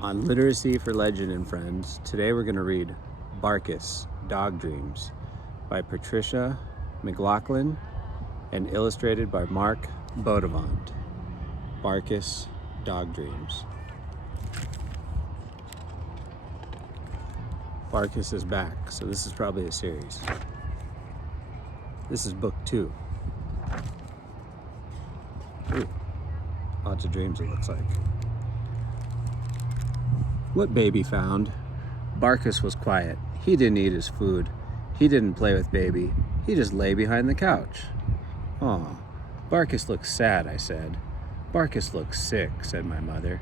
On Literacy for Legend and Friends, today we're going to read Barkus Dog Dreams by Patricia Maclachlan and illustrated by Marc Boutavant. Barkus Dog Dreams. Barkus is back, so this is probably a series. This is book 2. Ooh, lots of dreams it looks like. What Baby found. Barkus was quiet. He didn't eat his food. He didn't play with Baby. He just lay behind the couch. Aw, Barkus looks sad, I said. Barkus looks sick, said my mother.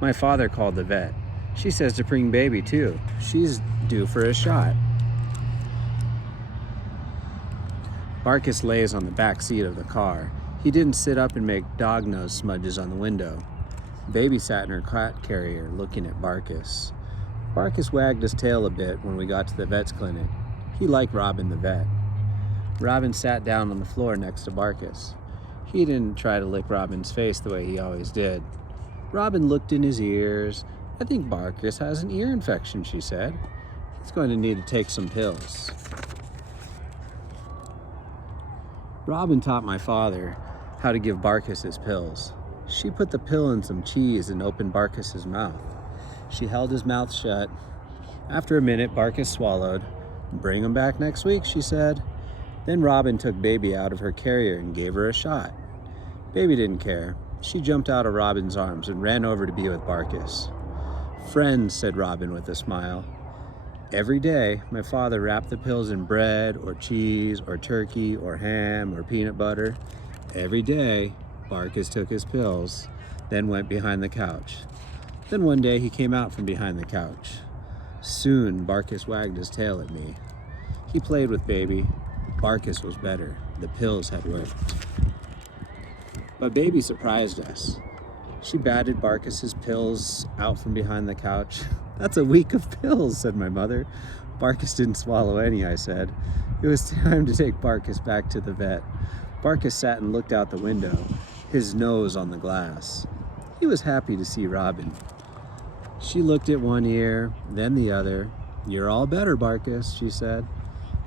My father called the vet. She says to bring Baby too. She's due for a shot. Barkus lays on the back seat of the car. He didn't sit up and make dog nose smudges on the window. Baby sat in her cat carrier looking at Barkus. Barkus wagged his tail a bit when we got to the vet's clinic. He liked Robin the vet. Robin sat down on the floor next to Barkus. He didn't try to lick Robin's face the way he always did. Robin looked in his ears. I think Barkus has an ear infection, she said. He's going to need to take some pills. Robin taught my father how to give Barkus his pills. She put the pill in some cheese and opened Barkus's mouth. She held his mouth shut. After a minute, Barkus swallowed. Bring him back next week, she said. Then Robin took Baby out of her carrier and gave her a shot. Baby didn't care. She jumped out of Robin's arms and ran over to be with Barkus. Friends, said Robin with a smile. Every day, my father wrapped the pills in bread or cheese or turkey or ham or peanut butter. Every day, Barkus took his pills, then went behind the couch. Then one day he came out from behind the couch. Soon, Barkus wagged his tail at me. He played with Baby. Barkus was better. The pills had worked. But Baby surprised us. She batted Barkus's pills out from behind the couch. That's a week of pills, said my mother. Barkus didn't swallow any, I said. It was time to take Barkus back to the vet. Barkus sat and looked out the window, his nose on the glass. He was happy to see Robin. She looked at one ear, then the other. You're all better, Barkus, she said.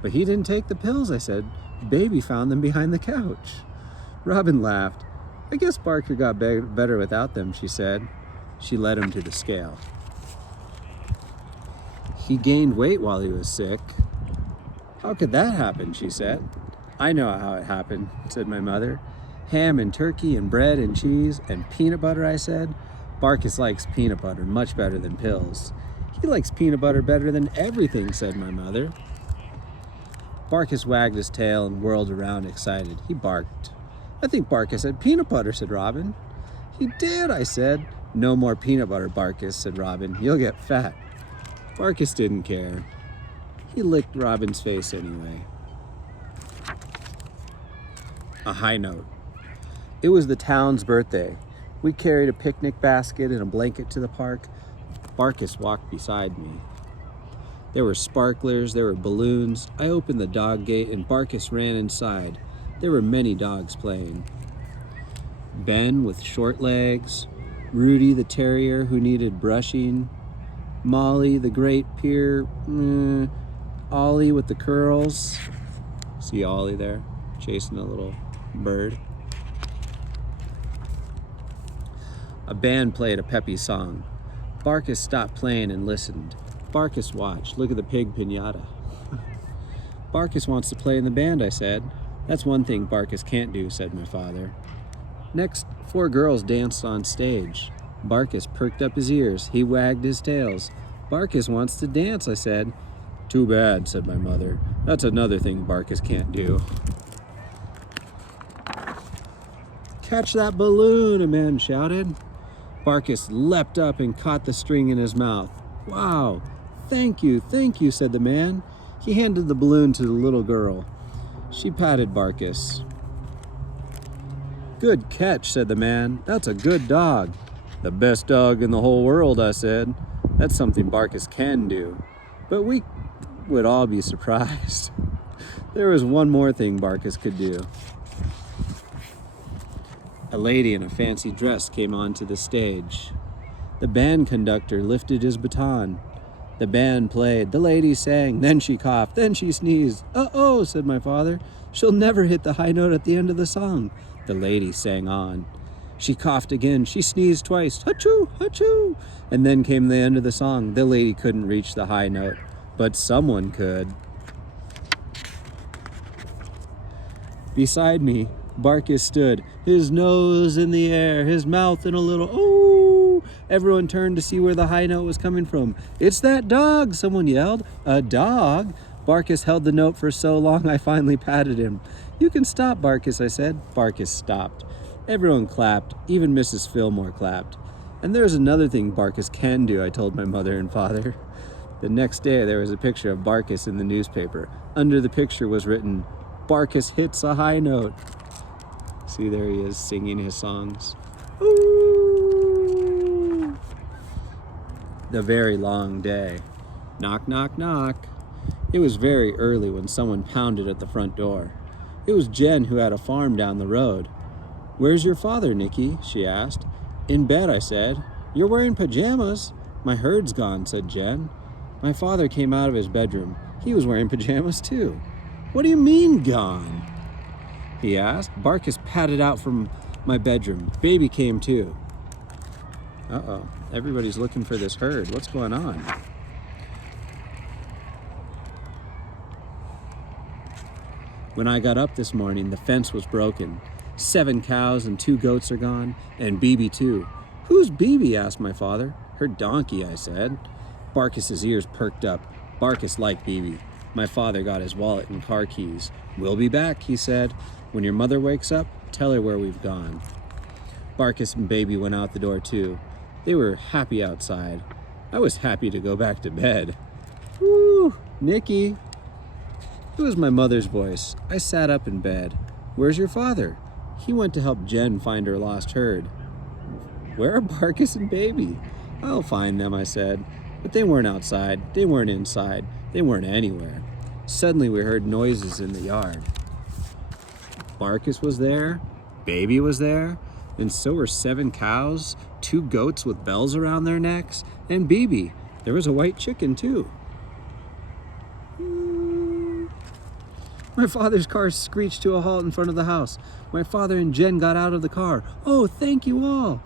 But he didn't take the pills, I said. Baby found them behind the couch. Robin laughed. I guess Barker got better without them, she said. She led him to the scale. He gained weight while he was sick. How could that happen, she said. I know how it happened, said my mother. Ham and turkey and bread and cheese and peanut butter, I said. Barkus likes peanut butter much better than pills. He likes peanut butter better than everything, said my mother. Barkus wagged his tail and whirled around excited. He barked. I think Barkus had peanut butter, said Robin. He did, I said. No more peanut butter, Barkus, said Robin. You'll get fat. Barkus didn't care. He licked Robin's face anyway. A high note. It was the town's birthday. We carried a picnic basket and a blanket to the park. Barkus walked beside me. There were sparklers, there were balloons. I opened the dog gate and Barkus ran inside. There were many dogs playing. Ben with short legs, Rudy the terrier who needed brushing, Molly the great peer, Ollie with the curls. See Ollie there, chasing a little bird. A band played a peppy song. Barkus stopped playing and listened. Barkus watched. Look at the pig piñata. Barkus wants to play in the band, I said. That's one thing Barkus can't do, said my father. Next, 4 girls danced on stage. Barkus perked up his ears. He wagged his tails. Barkus wants to dance, I said. Too bad, said my mother. That's another thing Barkus can't do. Catch that balloon, a man shouted. Barkus leapt up and caught the string in his mouth. Wow, thank you, said the man. He handed the balloon to the little girl. She patted Barkus. Good catch, said the man. That's a good dog. The best dog in the whole world, I said. That's something Barkus can do. But we would all be surprised. There was one more thing Barkus could do. A lady in a fancy dress came onto the stage. The band conductor lifted his baton. The band played, the lady sang, then she coughed, then she sneezed. "Uh-oh," said my father. "She'll never hit the high note at the end of the song." The lady sang on. She coughed again, she sneezed twice, "Hachoo, hachoo." And then came the end of the song. The lady couldn't reach the high note, but someone could. Beside me, Barkus stood, his nose in the air, his mouth in a little "ooh." Everyone turned to see where the high note was coming from. "It's that dog," someone yelled. "A dog?" Barkus held the note for so long I finally patted him. "You can stop, Barkus," I said. Barkus stopped. Everyone clapped, even Mrs. Fillmore clapped. "And there's another thing Barkus can do," I told my mother and father. The next day there was a picture of Barkus in the newspaper. Under the picture was written, "Barkus hits a high note." See, there he is singing his songs. Ooh. The very long day. Knock, knock, knock. It was very early when someone pounded at the front door. It was Jen, who had a farm down the road. "Where's your father, Nicky?" she asked. "In bed," I said. "You're wearing pajamas." "My herd's gone," said Jen. My father came out of his bedroom. He was wearing pajamas too. "What do you mean, gone?" he asked. Barkus padded out from my bedroom. Baby came too. Uh-oh, everybody's looking for this herd. What's going on? When I got up this morning, the fence was broken. 7 cows and 2 goats are gone, and Bibi too. "Who's Bibi?" asked my father. "Her donkey," I said. Barkus's ears perked up. Barkus liked Bibi. My father got his wallet and car keys. "We'll be back," he said. "When your mother wakes up, tell her where we've gone." Barkus and Baby went out the door too. They were happy outside. I was happy to go back to bed. "Woo, Nicky." It was my mother's voice. I sat up in bed. "Where's your father?" "He went to help Jen find her lost herd." "Where are Barkus and Baby?" "I'll find them," I said. But they weren't outside. They weren't inside. They weren't anywhere. Suddenly we heard noises in the yard. Barkus was there. Baby was there. And so were 7 cows, 2 goats with bells around their necks, and Bibi. There was a white chicken too. My father's car screeched to a halt in front of the house. My father and Jen got out of the car. "Oh, thank you all,"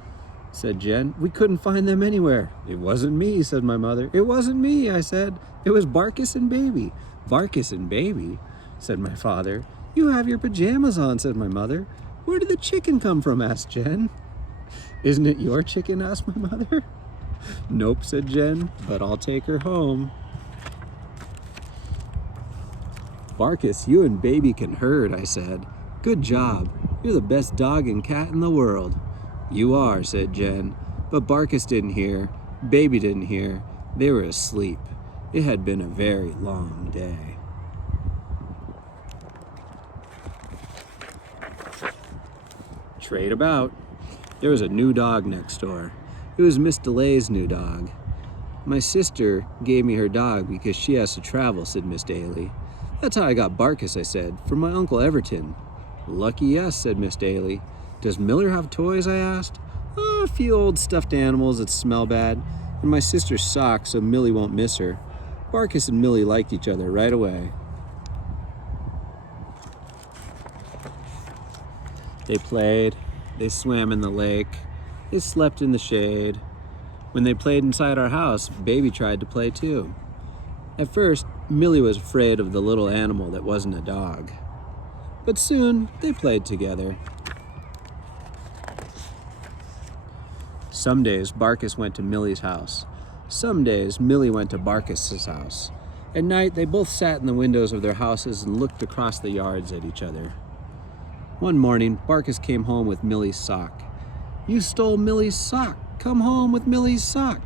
said Jen. "We couldn't find them anywhere." "It wasn't me," said my mother. "It wasn't me," I said. "It was Barkus and Baby." "Barkus and Baby," said my father. "You have your pajamas on," said my mother. "Where did the chicken come from?" asked Jen. "Isn't it your chicken?" asked my mother. "Nope," said Jen, "but I'll take her home." "Barkus, you and Baby can herd," I said. "Good job. You're the best dog and cat in the world." "You are," said Jen. But Barkus didn't hear. Baby didn't hear. They were asleep. It had been a very long day. Trade about. There was a new dog next door. It was Miss DeLay's new dog. "My sister gave me her dog because she has to travel," said Miss Daly. "That's how I got Barkus," I said, "from my Uncle Everton." "Lucky yes," said Miss Daly. "Does Miller have toys?" I asked. "Oh, a few old stuffed animals that smell bad, and my sister's socks so Millie won't miss her." Barkus and Millie liked each other right away. They played, they swam in the lake, they slept in the shade. When they played inside our house, Baby tried to play too. At first, Millie was afraid of the little animal that wasn't a dog. But soon, they played together. Some days, Barkus went to Millie's house. Some days, Millie went to Barkus's house. At night, they both sat in the windows of their houses and looked across the yards at each other. One morning, Barkus came home with Millie's sock. "You stole Millie's sock. Come home with Millie's sock."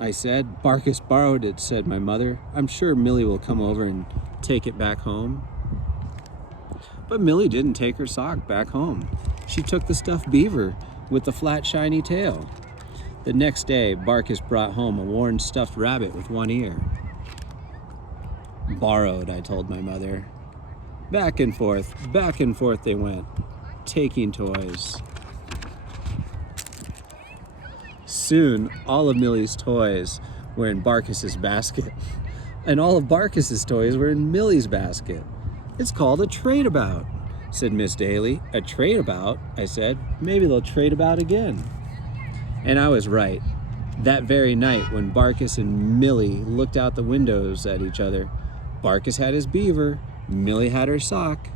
I said. "Barkus borrowed it," said my mother. "I'm sure Millie will come over and take it back home." But Millie didn't take her sock back home. She took the stuffed beaver with the flat, shiny tail. The next day, Barkus brought home a worn stuffed rabbit with one ear. "Borrowed," I told my mother. Back and forth they went, taking toys. Soon, all of Millie's toys were in Barkus's basket, and all of Barkus's toys were in Millie's basket. It's called a trade-about, said Miss Daly. A trade-about? I said. Maybe they'll trade about again. And I was right. That very night, when Barkus and Millie looked out the windows at each other, Barkus had his beaver, Millie had her sock.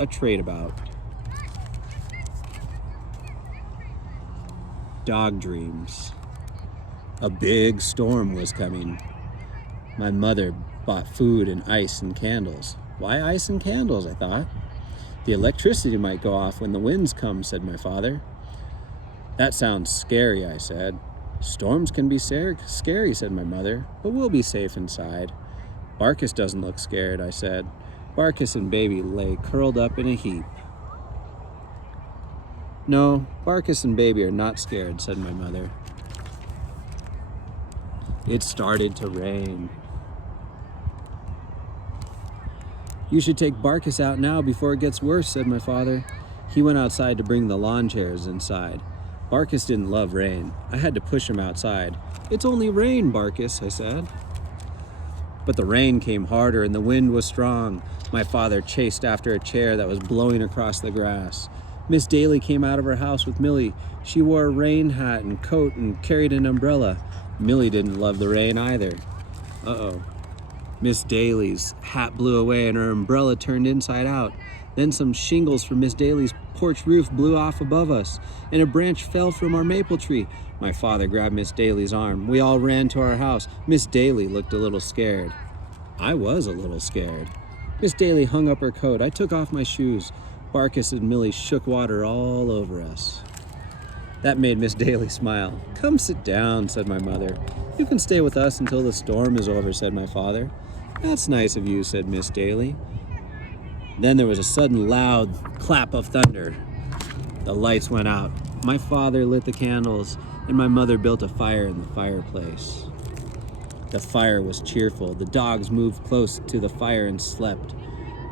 A trade-about. Dog Dreams. A big storm was coming. My mother bought food and ice and candles. Why ice and candles, I thought. The electricity might go off when the winds come, said my father. That sounds scary, I said. Storms can be scary, said my mother, but we'll be safe inside. Barkus doesn't look scared, I said. Barkus and Baby lay curled up in a heap. No, Barkus and Baby are not scared, said my mother. It started to rain. You should take Barkus out now before it gets worse, said my father. He went outside to bring the lawn chairs inside. Barkus didn't love rain. I had to push him outside. It's only rain, Barkus, I said. But the rain came harder and the wind was strong. My father chased after a chair that was blowing across the grass. Miss Daly came out of her house with Millie. She wore a rain hat and coat and carried an umbrella. Millie didn't love the rain either. Uh-oh. Miss Daly's hat blew away and her umbrella turned inside out. Then some shingles from Miss Daly's porch roof blew off above us, and a branch fell from our maple tree. My father grabbed Miss Daly's arm. We all ran to our house. Miss Daly looked a little scared. I was a little scared. Miss Daly hung up her coat. I took off my shoes. Barkus and Millie shook water all over us. That made Miss Daly smile. Come sit down, said my mother. You can stay with us until the storm is over, said my father. That's nice of you, said Miss Daly. Then there was a sudden loud clap of thunder. The lights went out. My father lit the candles, and my mother built a fire in the fireplace. The fire was cheerful. The dogs moved close to the fire and slept.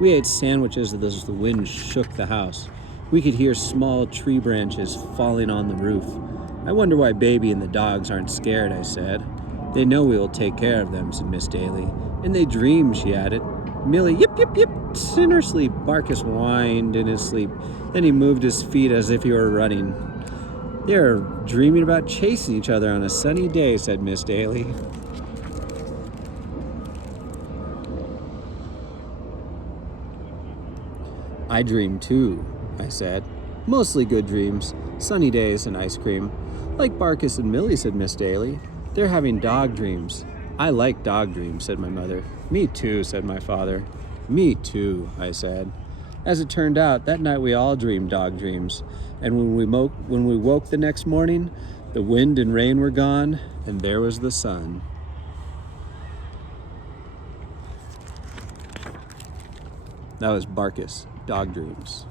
We ate sandwiches as the wind shook the house. We could hear small tree branches falling on the roof. I wonder why Baby and the dogs aren't scared, I said. They know we will take care of them, said Miss Daly. And they dream, she added. Millie, yip, yip, yip, in her sleep. Barkus whined in his sleep. Then he moved his feet as if he were running. They're dreaming about chasing each other on a sunny day, said Miss Daly. I dream too, I said. Mostly good dreams, sunny days and ice cream. Like Barkus and Millie, said Miss Daly. They're having dog dreams. I like dog dreams, said my mother. Me too, said my father. Me too, I said. As it turned out, that night we all dreamed dog dreams. And when we woke the next morning, the wind and rain were gone, and there was the sun. That was Barkus Dog Dreams.